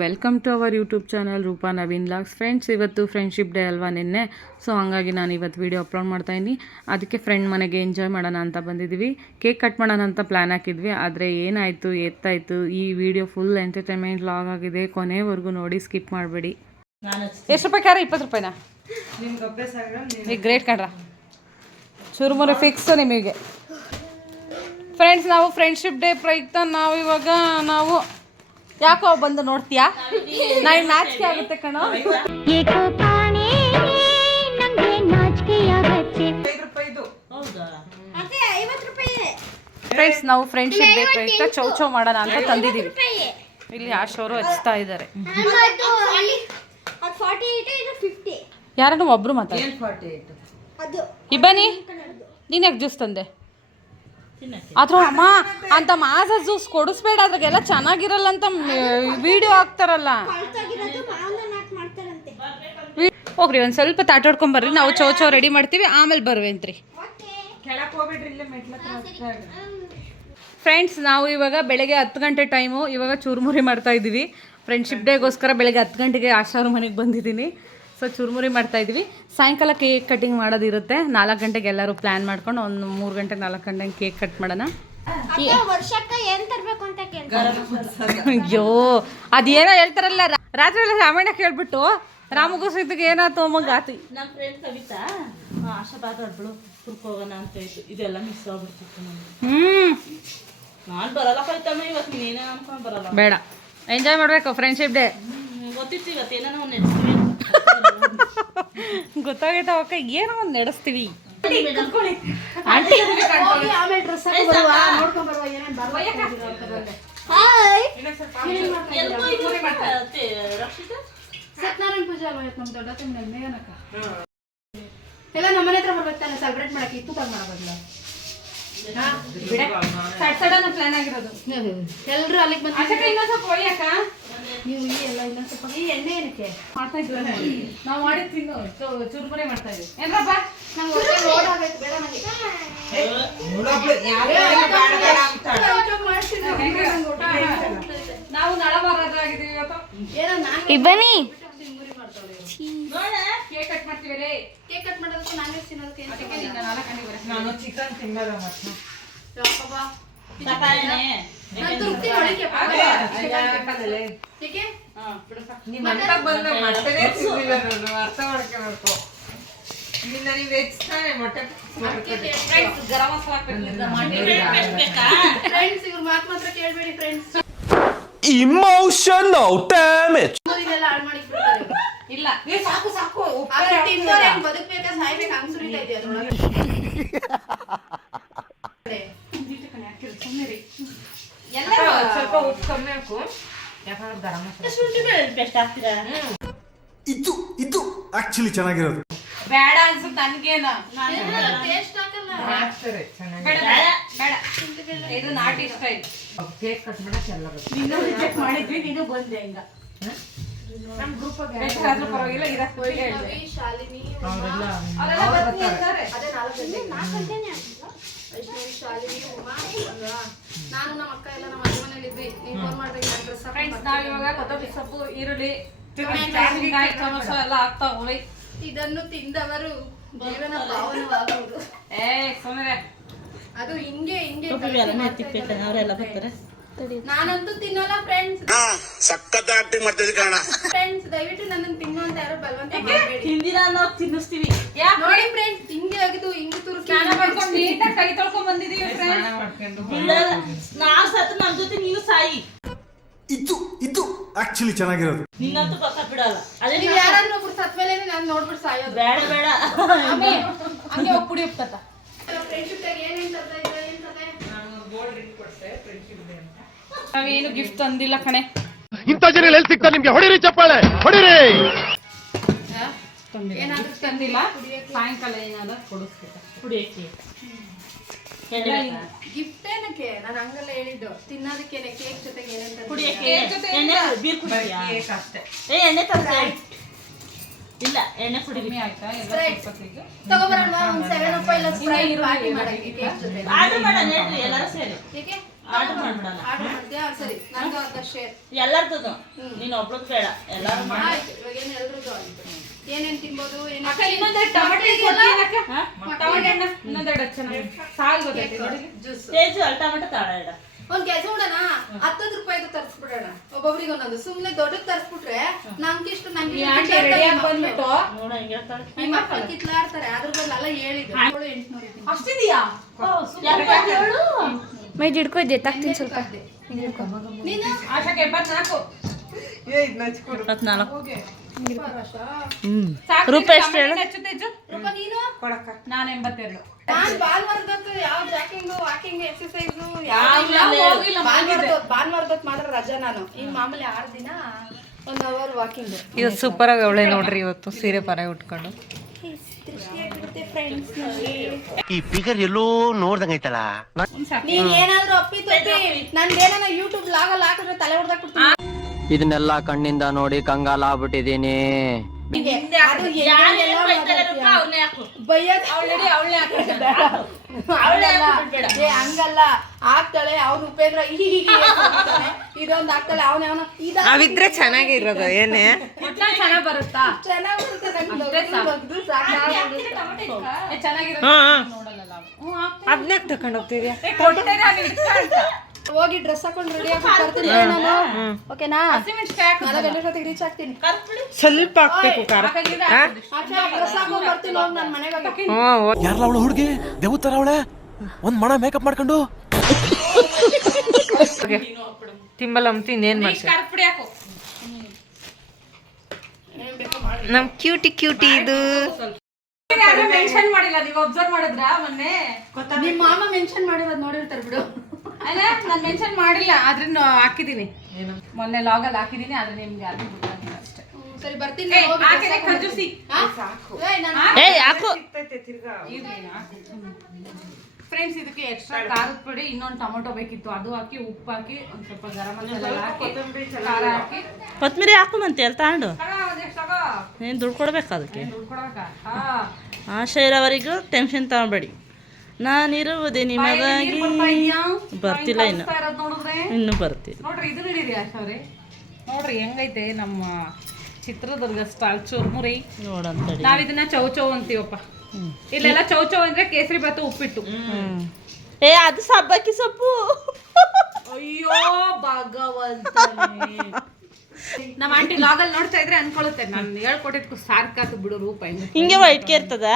Welcome to our YouTube channel Roopa Naveen logs. Friends, ಇವತ್ತು friendship day ಅಲ್ವಾ ನಿನ್ನೆ. ಸೊ ಹಾಗಾಗಿ ನಾನು ಇವತ್ತು ವೀಡಿಯೋ ಅಪ್ಲೋಡ್ ಮಾಡ್ತಾಯಿದ್ದೀನಿ. ಅದಕ್ಕೆ ಫ್ರೆಂಡ್ ಮನೆಗೆ ಎಂಜಾಯ್ ಮಾಡೋಣ ಅಂತ ಬಂದಿದ್ವಿ. ಕೇಕ್ ಕಟ್ ಮಾಡೋಣ ಅಂತ ಪ್ಲ್ಯಾನ್ ಹಾಕಿದ್ವಿ. ಆದರೆ ಏನಾಯಿತು ಎತ್ತಾಯಿತು. ಈ ವಿಡಿಯೋ ಫುಲ್ ಎಂಟರ್ಟೈನ್ಮೆಂಟ್ ಲಾಗ್ ಆಗಿದೆ. ಕೊನೆವರೆಗೂ ನೋಡಿ, ಸ್ಕಿಪ್ ಮಾಡಬೇಡಿ. ಎಷ್ಟು ರೂಪಾಯಿ ಕ್ಯಾರ? 20 ರೂಪಾಯಿನಾ? ಈಗ ಗ್ರೇಟ್ ಕಣ್ರ. ಚುರುಮುರಿ ಫಿಕ್ಸ್ ನಿಮಗೆ. ಫ್ರೆಂಡ್ಸ್, ನಾವು ಫ್ರೆಂಡ್ಶಿಪ್ ಡೇ ಪ್ರಯುಕ್ತ ನಾವು ಯಾಕೋ ಬಂದು ನೋಡ್ತೀಯಾ? ನಾನು ನಾಚಿಕೆ ಆಗುತ್ತೆ ಕಣೋ. ಫ್ರೆಂಡ್ಸ್, ನಾವು ಫ್ರೆಂಡ್ಶಿಪ್ ಡೇ ಪ್ರಯುಕ್ತ ಚೌ ಮಾಡೋಣ ಅಂತ ತಂದಿದ್ದೀವಿ. ಇಲ್ಲಿ ಆಶೋರು ಹಚ್ತಾ ಇದ್ದಾರೆ. ಯಾರನ್ನು ಒಬ್ರು ಮಾತಾಡಿ. ಇಬ್ಬನಿ, ನೀನು ಯಾಕೆ ಜ್ಯೂಸ್ ತಂದೆ? ಆದ್ರೂ ಅಮ್ಮ ಅಂತ ಮಾಸ ಜ್ಯೂಸ್ ಕೊಡಿಸ್ಬೇಡ, ಅದ್ರಾಗೆಲ್ಲ ಚೆನ್ನಾಗಿರಲ್ಲ ಅಂತ ವಿಡಿಯೋ ಹಾಕ್ತಾರಲ್ಲ. ಹೋಗ್ರಿ, ಒಂದು ಸ್ವಲ್ಪ ತಾಟಾಡ್ಕೊಂಬರ್ರಿ. ನಾವು ಚೌ ರೆಡಿ ಮಾಡ್ತೀವಿ, ಆಮೇಲೆ ಬರ್ವೇಂತ್ರಿ. ಫ್ರೆಂಡ್ಸ್, ನಾವು ಇವಾಗ ಬೆಳಗ್ಗೆ 10 ಗಂಟೆ ಟೈಮು. ಇವಾಗ ಚುರುಮುರಿ ಮಾಡ್ತಾ ಇದ್ದೀವಿ. ಫ್ರೆಂಡ್ಶಿಪ್ ಡೇಗೋಸ್ಕರ ಬೆಳಗ್ಗೆ 10 ಗಂಟೆಗೆ ಆಶಾರು ಮನೆಗೆ ಬಂದಿದ್ದೀನಿ. ಸೊ ಚುರುಮುರಿ ಮಾಡ್ತಾಯಿದ್ವಿ. ಸಾಯಂಕಾಲ ಕೇಕ್ ಕಟಿಂಗ್ ಮಾಡೋದಿರುತ್ತೆ. 4 ಗಂಟೆಗೆ ಎಲ್ಲರೂ ಪ್ಲ್ಯಾನ್ ಮಾಡ್ಕೊಂಡು ಒಂದು 3 ಗಂಟೆ 4 ಗಂಟೆಗೆ ಕೇಕ್ ಕಟ್ ಮಾಡೋಣ. ಅಯ್ಯೋ, ಅದೇನೋ ಹೇಳ್ತಾರಲ್ಲ, ರಾತ್ರಿ ಎಲ್ಲ ರಾಮಾಯಣ ಕೇಳ್ಬಿಟ್ಟು ರಾಮಗೂ ಸೀತೆಗೆ ಏನಾಯ್ತು ಅಮ್ಮಗಾತಿ. ನಮ್ಮ ಫ್ರೆಂಡ್ ಕವಿತಾ ಆಶಾ ಬಾದಾಡ್ಬಿಡು ತುರ್ಕ ಹೋಗೋಣ ಅಂತ ಹೇಳ್ತು. ಇದೆಲ್ಲ ಮಿಸ್ ಆಗ್ಬಿಡ್ತಿತ್ತು ನನಗೆ. ನಾನು ಬರಲ್ಲ ಕವಿತಮ್ಮ, ಇವತ್ತು ನೀನೇನ ಅನ್ಕೊಂಡು ಬರಲ್ಲ. ಬೇಡ, ಎಂಜಾಯ್ ಮಾಡಬೇಕು ಫ್ರೆಂಡ್ಶಿಪ್ ಡೇ. ಗೊತ್ತಿತ್ತು ಇವತ್ತೇನೋ ನಾವು ನಡೆಸ್ತೀವಿ. ಗೊತ್ತಾಗೈತೆ ಅಕ್ಕ, ಏನೋ ಒಂದು ನಡೆಸ್ತೀವಿ. ಸತ್ಯನಾರಾಯಣ ಪೂಜೆ ಅಲ್ವಾ ನಮ್ಮ ದೊಡ್ಡ ತಿಂಗಳ ಮೇಘನಕ್ಕ ಎಲ್ಲ ನಮ್ಮನೆ ಹತ್ರ ಬರ್ಬೇಕಾನೆ ಸೆಲೆಬ್ರೇಟ್ ಮಾಡಕ್ಕೆ. ಇತ್ತು ತಗ ಮಾಡೋದಿಲ್ಲ, ಪ್ಲಾನ್ ಆಗಿರೋದು. ಎಲ್ಲರೂ ಅಲ್ಲಿಗೆ ಬಂದು ಇನ್ನೊಂದು ಸ್ವಲ್ಪ ಒಯ್ಯಕ್ಕ. ನೀವು ಈ ಎಲ್ಲ ಇನ್ನೊಂದು ಸ್ವಲ್ಪ ಈ ಎಣ್ಣೆ ಏನಕ್ಕೆ ಮಾಡ್ತಾ ಇದ್ವಿ? ನಾವು ಮಾಡಿದ್ದು ಚುರುಮುರಿ ಮಾಡ್ತಾ ಇದ್ವಿ. ಏನ್ರಪ್ಪ, ನಂಗೆ ರೋಡ್ ಆಗೈತೆ, ಬೇಡ ನನಗೆ. ನಾವು ನಳಬಾರದಾಗಿದ್ದೀವಿ ಇವತ್ತು. ಏನೋ ಬನ್ನಿ ಕೇಕ್ ಕಟ್ ಮಾಡ್ತೀವಿ. ಕೇಕ್ ಕಟ್ ಮಾಡೋದಕ್ಕೆ ನಾನ್ ವೆಜ್ ತಿನ್ನೋದಕ್ಕೆ ನಾನು ಚಿಕನ್ ತಿನ್ನಲ್ಲ. ಇವ್ರ ಮಾತು ಮಾತ್ರ ಕೇಳ್ಬೇಡಿ ಫ್ರೆಂಡ್ಸ್. Emotional damage. ಇಲ್ಲ, ಸಾಕು ಸಾಕು. ಬದುಕ್ಬೇಕಾ ಸಾಯ್ಬೇಕು ಹಂಗ್ ಸುರಿತಾ ಇದೆಯಾ ಅದ್ರೊಳಗೆ. ಸ್ವಲ್ಪ ಉಪ್ಪು ಕಮ್ಮಿ ಹಾಕು, ಯಾಕಂದ್ರೆ ಗರಂ ಮಸಾಲ ಇದು ಆಕ್ಚುಲಿ ಚೆನ್ನಾಗಿರೋದು. ಬೇಡ ಅನ್ಸುತ್ತೆ ನನ್ಗೇನ. ಟೇಸ್ಟ್ ಹಾಕಲ್ಲ. ಇದು ನಾಟಿ ಸ್ಟೈಲ್. ಕೇಕ್ ಕಟ್ ಮಾಡಕ್ಕೆ ಎಲ್ಲ ನೀನು ರಿಜೆಕ್ಟ್ ಮಾಡಿದ್ವಿ, ನೀನು ಬಂದೆ ಹಿಂಗ. ನಮ್ಮ ಗ್ರೂಪ್ ಬೇಕಾದ್ರೂ ಪರವಾಗಿಲ್ಲ. ಇದಕ್ಕೆ ಶಾಲಿನಿ ಅವರೆಲ್ಲ ಬರ್ತಾರೆ. ಅದೇ 4 ಗಂಟೆನೆ ವೈಷ್ಣವಿ, ಶಾಲಿನಿ, ಉಮಾ, ನಾನು ನಮ್ಮ ಅಕ್ಕ ಎಲ್ಲ ನಮ್ಮ ಅಜ್ಜಿ ಮನೇಲಿ ಇದ್ವಿ. ನೀವು ಫೋನ್ ಮಾಡಿದಾಗ ಅಡ್ರೆಸ್. ಫ್ರೆಂಡ್ಸ್, ನಾವು ಇವಾಗ ಕೊತ್ತಂಬರಿ ಸೊಪ್ಪು, ಈರುಳ್ಳಿ, ಮೆಣಸಿನಕಾಯಿ, ಟೊಮೆಟೊ ಎಲ್ಲ ಹಾಕ್ತಾ ಹೋಗಿ. ಇದನ್ನು ತಿಂದವರು ಜೀವನ ಪಾವನವಾಗುವುದು. ಸುಮ್ಮನೆ ಅದು ಹಿಂಗೆ ಅವರೆಲ್ಲ ಬರ್ತಾರೆ. ನಾನಂತೂ ತಿನ್ನಲ್ಲ ಫ್ರೆಂಡ್ಸ್. ಸಖತ್ ಆಕ್ಟಿಂಗ್ ಮಾಡ್ತಿದ್ದೆ ಕಾರಣ. ಫ್ರೆಂಡ್ಸ್, ದಯವಿಟ್ಟು ನನ್ನನ್ನು ತಿನ್ನು ಅಂತ ಯಾರು ಬಲವಂತ ಮಾಡಬೇಡಿ. ತಿಂದಿರ ನಾವು ತಿನ್ನಿಸ್ತೀವಿ. ನೋಡಿ ಫ್ರೆಂಡ್ಸ್, ಹಿಂಗೆ ಆಗಿದ್ದು ಹಿಂಗೆ ತುರುಕಿ ನೀಟಾಗಿ ಕೈ ತೊಳ್ಕೊಂಡ್ ಬಂದಿದೀವಿ. ನಾವು ಸತ್ತು ನಮ್ಮ ಜೊತೆ ನೀನು ಸಾಯಿ. ಇದು ಆಕ್ಚುಲಿ ಚೆನ್ನಾಗಿರೋದು. ನಿನ್ನಂತೂ ಪಕ್ಕ ಬಿಡಲ್ಲ. ಅದೇ ನೀವು ಯಾರಾದ್ರೂ ಒಬ್ರು ಸತ್ ಮೇಲೆ ನಾನು ನೋಡ್ಬಿಟ್ಟು ಸಾಯೋದು. ಬೇಡ ಬೇಡ, ಹಂಗೆ ಒಪ್ಪುಡಿ ಉಪ್ಪತ್ತ. ಫ್ರೆಂಡ್ಶಿಪ್ ದಾಗ ಏನೇನು ತರ್ತಾ ಇದ್ರೆ ನಾನು ಗೋಲ್ಡ್ ರಿಂಗ್ ಕೊಡ್ತೆ ಫ್ರೆಂಡ್ಶಿಪ್ ಡೇ ಅಂತ. ನಾವೇನು ಗಿಫ್ಟ್ ತಂದಿಲ್ಲ ಕಣೆ. ಇಂಥ ಜನ ಎಲ್ಲಿ ಸಿಗ್ತಾರೆ ನಿಮ್ಗೆ? ಹೊಡಿರಿ ಚಪ್ಪಾಳೆ, ಹೊಡಿರಿ. ಏನಾದ್ರೂ ತಂದಿಲ್ಲ. ಸಾಯಂಕಾಲ ಏನಾದ್ರು ಕೊಡಿಸ್ಬೇಕು ಕುಡಿಯಕ್ಕೆ. ಗಿಫ್ಟ್ ಏನಕ್ಕೆ? ನಾನು ಹಂಗಲ್ಲ ಹೇಳಿದ್ದು, ತಿನ್ನೋದಕ್ಕೇನೆ. ಕೇಕ್ ಜೊತೆಗೆ ಏನೇನು ಕುಡಿಯಕ್ಕೆ ಬೀರ್ ಕುಡಿಯಾ? ಎಣ್ಣೆ ತಂದೆ ಇಲ್ಲ, ಎಣ್ಣೆ ಕುಡಿಮಿ ಆಯ್ತಾ? ತಗೋಬರೋಣ ಒಂದು 7 ರೂಪಾಯಿ ಇಲ್ಲ ಸ್ಪ್ರೈಟ್ ಪಾರ್ಟಿ ಮಾಡಕ್ಕೆ ಕೇಕ್ ಜೊತೆ. ಆರ್ಡರ್ ಮಾಡೋಣ ಎಲ್ಲರೂ ಸೇರಿ. ಏಕೆ ಆರ್ಡರ್ ಮಾಡ್ಬಿಡೋಣ. ಆರ್ಡರ್ ಮಾಡ್ತೀಯಾ? ಸರಿ, ನಂದು ಅರ್ಧ ಶೇರ್. ಎಲ್ಲರದ್ದು ನೀನು ಒಬ್ಳದ್ದು ಬೇಡ, ಎಲ್ಲರೂ ಮಾಡಿ. ಆಯ್ತು, ಇವಾಗ ಏನು ಎಲ್ರದ್ದು ಆಯ್ತು. ಏನೇನ್ ತಿನ್ಬೋದು, ಏನೇನ್ ಅಕ್ಕ ಇನ್ನೊಂದೆರಡು ಟೊಮೆಟೊ ಇದೆಯಲ್ಲ? ಟೊಮೆಟೊ ಹಣ್ಣು ಇನ್ನೊಂದೆರಡು ಚೆನ್ನಾಗಿ ಸಾಲ್ ಗೊತ್ತೈತಿ ನೋಡಿ. ಜ್ಯೂಸ್. ತೇಜು ಅಲ್ಲಿ ಟೊಮೆಟೊ ತಾಳ ಇಡ. ಒಂದ್ ಕೆಲಸ ಮಾಡೋಣ, 10 ರೂಪಾಯಿದು ತರಿಸ್ಬಿಡೋಣ ಒಬ್ಬೊಬ್ರಿಗೆ ಒಂದೊಂದು. ಸುಮ್ನೆ ದೊಡ್ಡದು ತರಿಸ್ಬಿಟ್ರೆ ನಂಗಿಷ್ಟು ನಂಗೆ ಬಂದ್ಬಿಟ್ಟು ನೋಡ ಹಿಂಗೆ ಹೇಳ್ತಾಳೆ. ನಿಮ್ಮ ಮಕ್ಕಳು ಕಿತ್ಲಾಡ್ತಾರೆ. ಅದ್ರ ಬದಲು ಅಲ್ಲ ಹೇಳಿದ್ದು 800 ಇದೆ. ಅಷ್ಟಿದೆಯಾ? ಮೈ ಹಿಡ್ಕೊಯ್ದೆ ತಗ್ತೀನಿ ಸ್ವಲ್ಪ. ನೀನು ಆಶಾಕ್ಕೆ 74. 24. ಸಾಕು, ರೂಪಾಯಿ ಎಷ್ಟು ಹೇಳು? ಹೆಚ್ಚು ತೆಜ್ಜು. ರೂಪ ನೀನು ನಾನು 82. ನಾನ್ ಭಾನುವಾರದೊತ್ತು ಯಾವ ಜಾಕಿಂಗು ವಾಕಿಂಗ್ ಎಕ್ಸರ್ಸೈಸು ಹೋಗಿಲ್ಲ, ಭಾನುವಾರದೊತ್ತು ಮಾತ್ರ ರಜಾ ನಾನು. ಇನ್ ಮಾಮೂಲಿ 6 ದಿನ 1 ಅವರ್ ವಾಕಿಂಗ್. ಇವತ್ತು ಸೂಪರ್ ಆಗಿ ಅವಳೆ ನೋಡ್ರಿ, ಇವತ್ತು ಸೀರೆ ಪರ ಉಟ್ಕೊಂಡು. ಈ ಫಿಗರ್ ಎಲ್ಲೋ ನೋಡ್ದಂಗೈತಲ್ಲ. ನೀನ್ ಏನಾದ್ರೂ ಅಪ್ಪಿ ತಪ್ಪಿ ನಂದೇನ ಯೂಟ್ಯೂಬ್ ಲಾಗಲ್ಲಿ ಹಾಕಿದ್ರೆ ತಲೆ ಹೊಡೆದಾಕ್ಬಿಡ್ತೀನಿ. ಇದನ್ನೆಲ್ಲ ಕಣ್ಣಿಂದ ನೋಡಿ ಕಂಗಾಲಾಗ್ಬಿಟ್ಟಿದೀನಿ. ಅದು ಏನೇನೆಲ್ಲ ಬೈಯೋದು ಏ ಹಂಗಲ್ಲ, ಆಗ್ತಾಳೆ ಅವ್ನು ಉಪೇಂದ್ರ ಹೀಗೆ ಇದೊಂದು ಆಗ್ತಾಳೆ ಅವನ ಅವಿದ್ರೆ ಚೆನ್ನಾಗಿ ಇರೋದು ಏನೇ ಚೆನ್ನಾಗಿ ಬರುತ್ತಾ? ಚೆನ್ನಾಗಿ ಅದನ್ನ ತಗೊಂಡು ಹೋಗ್ತಿದ್ಯಾ? ಹೋಗಿ ಡ್ರೆಸ್ ಹಾಕೊಂಡು ರೆಡಿ ಆಗಿ ಬರ್ತೀನಿ ನಾನು. ಓಕೆನಾ? 4 ಗಂಟೆ ಹೊತ್ತಿಗೆ ರೀಚ್ ಆಗ್ತೀನಿ. ಸ್ವಲ್ಪ ಹಾಕ್ಬೇಕು ಖಾರ. ಡ್ರೆಸ್ ಹಾಕೊಂಡು ಬರ್ತೀನಿ, ಹೋಗಿ ನನ್ನ ಮನೆಗೆ ಹೋಗಿ. ಯಾರಲ್ಲ ಅವಳು ಹುಡುಗಿ ದೇವತರ ಅವಳೆ ಒಂದ್ ಮಣ ಮೇಕಪ್ ಮಾಡ್ಕೊಂಡು ತಿಂಬಲ್ ಅಂತೀನಿ ಏನ್ ಮಾಡ್ತೀವಿ? ಪುಡಿ ಹಾಕು. ನಮ್ ಕ್ಯೂಟಿ ಇದು. ಮೆನ್ಷನ್ ಮಾಡಿಲ್ಲ, ನೀವು ಅಬ್ಸರ್ವ್ ಮಾಡಿದ್ರಾ ಮೊನ್ನೆ? ನಿಮ್ಮ ಮಾಮ ಮೆನ್ಷನ್ ಮಾಡಿರೋದು ನೋಡಿರ್ತಾರೆ ಬಿಡು. ಅಲ್ಲ, ನಾನು ಮೆನ್ಷನ್ ಮಾಡಿಲ್ಲ, ಆದ್ರೆ ಹಾಕಿದೀನಿ. ಮೊನ್ನೆ ಲಾಗಲ್ಲಿ ಹಾಕಿದೀನಿ, ಆದ್ರೆ ನಿಮ್ಗೆ ಅದು ಗೊತ್ತಾಗಿಲ್ಲ ಅಷ್ಟೇ. ಸರಿ ಬರ್ತೀನಿ. ಖರ್ಜೂಸಿ ಫ್ರೆಂಡ್ಸ್, ಇದಕ್ಕೆ ಎಕ್ಸ್ಟ್ರಾ ಖಾರದ ಪುಡಿ, ಇನ್ನೊಂದು ಟೊಮೊಟೊ ಬೇಕಿತ್ತು, ಅದು ಹಾಕಿ ಉಪ್ಪು ಹಾಕಿ ಒಂದ್ ಸ್ವಲ್ಪ ಗರಂ ಮಸಾಲ ಹಾಕಿ ಖಾರ ಹಾಕಿ ಕೊತ್ತಂಬರಿ ಹಾಕೊಂಬಂತೆ ಅಲ್ಲಿ ತಗೊಂಡು ಒಂದಿಷ್ಟು ತಗೋ. ನೀನು ದುಡ್ಡು ಕೊಡ್ಬೇಕು ಅದಕ್ಕೆ. ದುಡ್ಡು ಕೊಡ್ಬೇಕಾ? ಆಶೆ ಇರೋವರೆಗೂ ಟೆನ್ಷನ್ ತಗೊಬೇಡಿ, ನಾನಿರುವುದೇ ನಿಮಗಾಗಿ. ಬರ್ತಿಲ್ಲ ಇನ್ನು, ನೋಡಿದ್ರೆ ಇನ್ನೂ ಬರ್ತಿಲ್ಲ. ನೋಡ್ರಿ, ಇದು ಹಿಡೀರಿ ಆಶವ್ರಿ. ನೋಡ್ರಿ ಹೆಂಗೈತೆ ನಮ್ಮ ಚಿತ್ರದುರ್ಗ ಸ್ಟಾಲ್ ಚುರ್ಮುರಿ. ನೋಡಂತಡಿ, ನಾವ್ ಇದನ್ನ ಚೌಚೌ ಅಂತೀವಪ್ಪ. ಇಲ್ಲೆಲ್ಲ ಚೌಚೌ ಅಂದ್ರೆ ಕೇಸರಿ ಭಾತು ಉಪ್ಪಿಟ್ಟು. ಏ ಅದು ಸಬ್ಬಕ್ಕಿ ಸೊಪ್ಪು. ಅಯ್ಯೋ ಭಗವಂತ, ನಮ್ಮ ಆಂಟಿ ಲಾಗಲ್ಲಿ ನೋಡ್ತಾ ಇದ್ರೆ ಅನ್ಕೊಳ್ಳುತ್ತೆ ನಾನು ಹೇಳ್ಕೊಟ್ಟಿದ್ಕು ಸಾರ್ಕಾತು ಬಿಡು ರೂಪ. ಹಿಂಗೆ ವೈಟ್ಗೆ ಇರ್ತದ.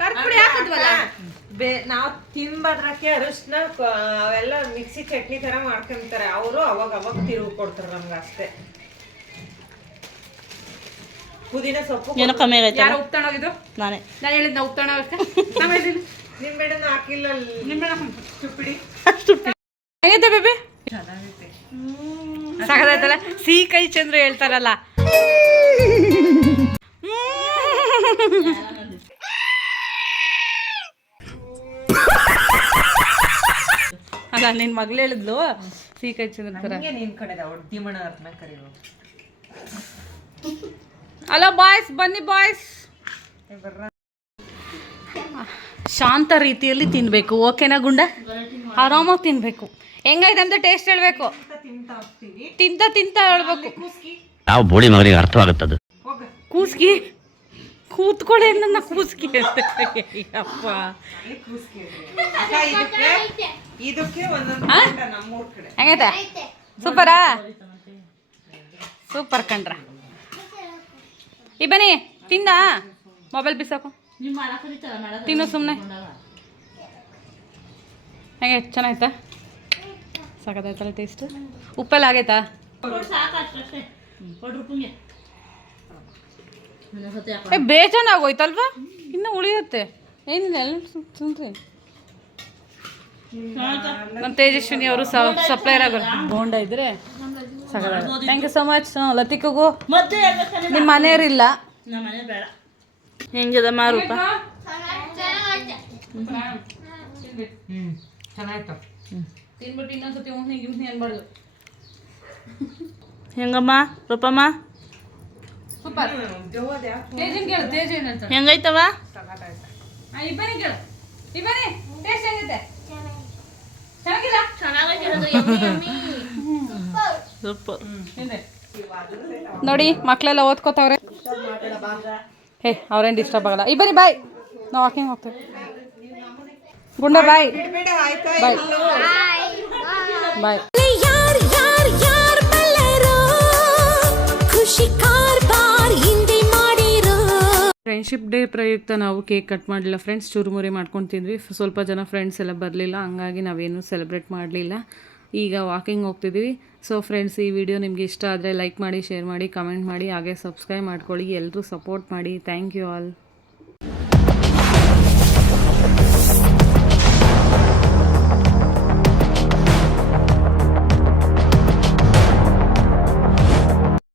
ಖಾರದ ಪುಡಿ ಹಾಕಿದ್ವಲ್ಲ, ನಾವ್ ತಿನ್ಬದ್ರಕ್ಕೆ ಅರಿಶಿನ ಅವೆಲ್ಲ ಮಿಕ್ಸಿ ಚಟ್ನಿ ತರ ಮಾಡ್ಕೊಂತಾರೆ ಅವರು. ಅವಾಗ ಅವಾಗ ತಿರುಗಿ ಕೊಡ್ತಾರೆ ನಮ್ಗೆ ಅಷ್ಟೇ. ಪುದೀನ ಸೊಪ್ಪು ಏನೋ ಕಮ್ಮಿ ಆಗೈತೆ. ಯಾರೋ ಉಪ್ತಾಣೋಗಿದ್ದು? ನಾನೇ. ನಾನು ಹೇಳಿದ್ನ ಉಪ್ತಾಣ ನಾನು ಹೇಳಿದ್ದೀನಿ. ನಿಂಬೆಹಣ್ಣು ಹಾಕಿಲ್ಲ, ನಿಂಬೆಹಣ್ಣು ಚುಪ್ಪಿಡಿ. ಹೇಗೈತೆ ಬೇಬಿ? ಸಾಕಾಯ್ತಲ್ಲ, ಸಿಹಿ ಕೈ ಚಂದ್ರ ಹೇಳ್ತಾರಲ್ಲ. ಅಲ್ಲ, ನಿನ್ ಮಗಳು ಹೇಳಿದ್ಲು ಸಿಹಿ ಕೈ ಚಂದ್ರ. ನಿನ್ ಕಡೆ ಒಡ್ಡಿಮಣ ಅರ್ನ ಕರಿಬೋದು. ಹಲೋ ಬಾಯ್ಸ್, ಬನ್ನಿ ಬಾಯ್ಸ್. ಶಾಂತ ರೀತಿಯಲ್ಲಿ ತಿನ್ಬೇಕು, ಓಕೆನಾ ಗುಂಡ? ಆರಾಮಾಗಿ ತಿನ್ಬೇಕು. ಹೆಂಗೈತೆ ಅಂತ ಟೇಸ್ಟ್ ಹೇಳ್ಬೇಕು, ತಿಂತ ತಿಂತ ಹೇಳ್ಬೇಕು. ಯಾವ ಬೋಳಿ ಮಗನಿಗೆ ಅರ್ಥವಾಗುತ್ತದು. ಕೂಸ್ಗಿ ಕೂತ್ಕೊಳ್ಳಿ, ನನ್ನ ಕೂಸ್ಗಿ ಅಂತ. ಅಪ್ಪ ಇದಕ್ಕೆ ಒಂದೊಂದು ನಮ್ಮೂರ್ ಕಡೆ ಹೆಂಗೈತೆ? ಸೂಪರಾ? ಸೂಪರ್ ಕಣ್ರ. ಈ ಬನ್ನಿ, ತಿಂದ ಮೊಬೈಲ್ ಬಿಸಾಕು, ತಿನ್ನು ಸುಮ್ಮನೆ. ಹೆಂಗೆ ಚೆನ್ನಾಯ್ತಾ? ಸಾಕಾಯ್ತಲ್ಲ ಟೇಸ್ಟ್? ಉಪ್ಪೆಲ್ಲ ಆಗೈತಾ? ಬೇಜಾನಾಗೋಯ್ತಲ್ವಾ? ಇನ್ನೂ ಉಳಿಯುತ್ತೆ, ಏನಿಲ್ಲ, ಎಲ್ಲ ಸುಮ್ರಿ. ನಮ್ಮ ತೇಜಸ್ವಿನಿ ಅವರು ಸಪ್ಲೈರ್ ಆಗೋರು ಬೋಂಡ ಇದ್ರೆ ಸಾಕಾಗ. Thank you so much. ಲತಿಕಗೂ ನಿಮ್ಮ ಮನೆಯವರಿಲ್ಲ. ನಮ್ಮ ಮನೆ ಬೇಡ. ಹೆಂಗದ ಮಾರೂಪ? ಚೆನ್ನಾಯ್ತು. ತಿನ್ಬಿಟ್ಟು ಇನ್ನೊಂದ್ಸತಿ ಹಿಂಗೆ ಅನ್ಬಾರ್ದು. ಹೆಂಗಮ್ಮ ರೂಪಮ್ಮ? ಸೂಪರ್. ತೇಜನ್ ಕೇಳು, ತೇಜ ಏನ್ ಹೇಳ್ತಾರೆ? ಹೆಂಗೈತವ? ಇಬ್ಬನಿ ಕೇಳು, ಇಬ್ಬನಿ ಟೇಸ್ಟ್ ಹೆಂಗೈತೆ? ಚೆನ್ನಾಗಿಲ್ಲ? ಸೂಪರ್. ನೋಡಿ ಮಕ್ಕಳೆಲ್ಲ ಓದ್ಕೋತಾವ್ರೆ. ಹೇ ಅವ್ರೇನು ಡಿಸ್ಟರ್ಬ್ ಆಗಲ್ಲ. ಈ ಬನ್ನಿ ಬಾಯ್, ನಾವು ವಾಕಿಂಗ್ ಹೋಗ್ತೇವೆ. ಗುಂಡ ಬಾಯ್ ಬಾಯ್ ಬಾಯ್. ಫ್ರೆಂಡ್ಶಿಪ್ ಡೇ ಪ್ರಯುಕ್ತ ನಾವು ಕೇಕ್ ಕಟ್ ಮಾಡಲಿಲ್ಲ ಫ್ರೆಂಡ್ಸ್, ಚುರುಮುರಿ ಮಾಡ್ಕೊಂಡು ತಿಂದ್ವಿ. ಸ್ವಲ್ಪ ಜನ ಫ್ರೆಂಡ್ಸ್ ಎಲ್ಲ ಬರಲಿಲ್ಲ, ಹಂಗಾಗಿ ನಾವೇನು ಸೆಲೆಬ್ರೇಟ್ ಮಾಡಲಿಲ್ಲ. ಈಗ ವಾಕಿಂಗ್ ಹೋಗ್ತಿದ್ದೀವಿ. ಸೊ ಫ್ರೆಂಡ್ಸ್, ಈ ವಿಡಿಯೋ ನಿಮಗೆ ಇಷ್ಟ ಆದರೆ ಲೈಕ್ ಮಾಡಿ, ಶೇರ್ ಮಾಡಿ, ಕಮೆಂಟ್ ಮಾಡಿ, ಹಾಗೆ ಸಬ್ಸ್ಕ್ರೈಬ್ ಮಾಡ್ಕೊಳ್ಳಿ. ಎಲ್ಲರೂ ಸಪೋರ್ಟ್ ಮಾಡಿ. Thank you all.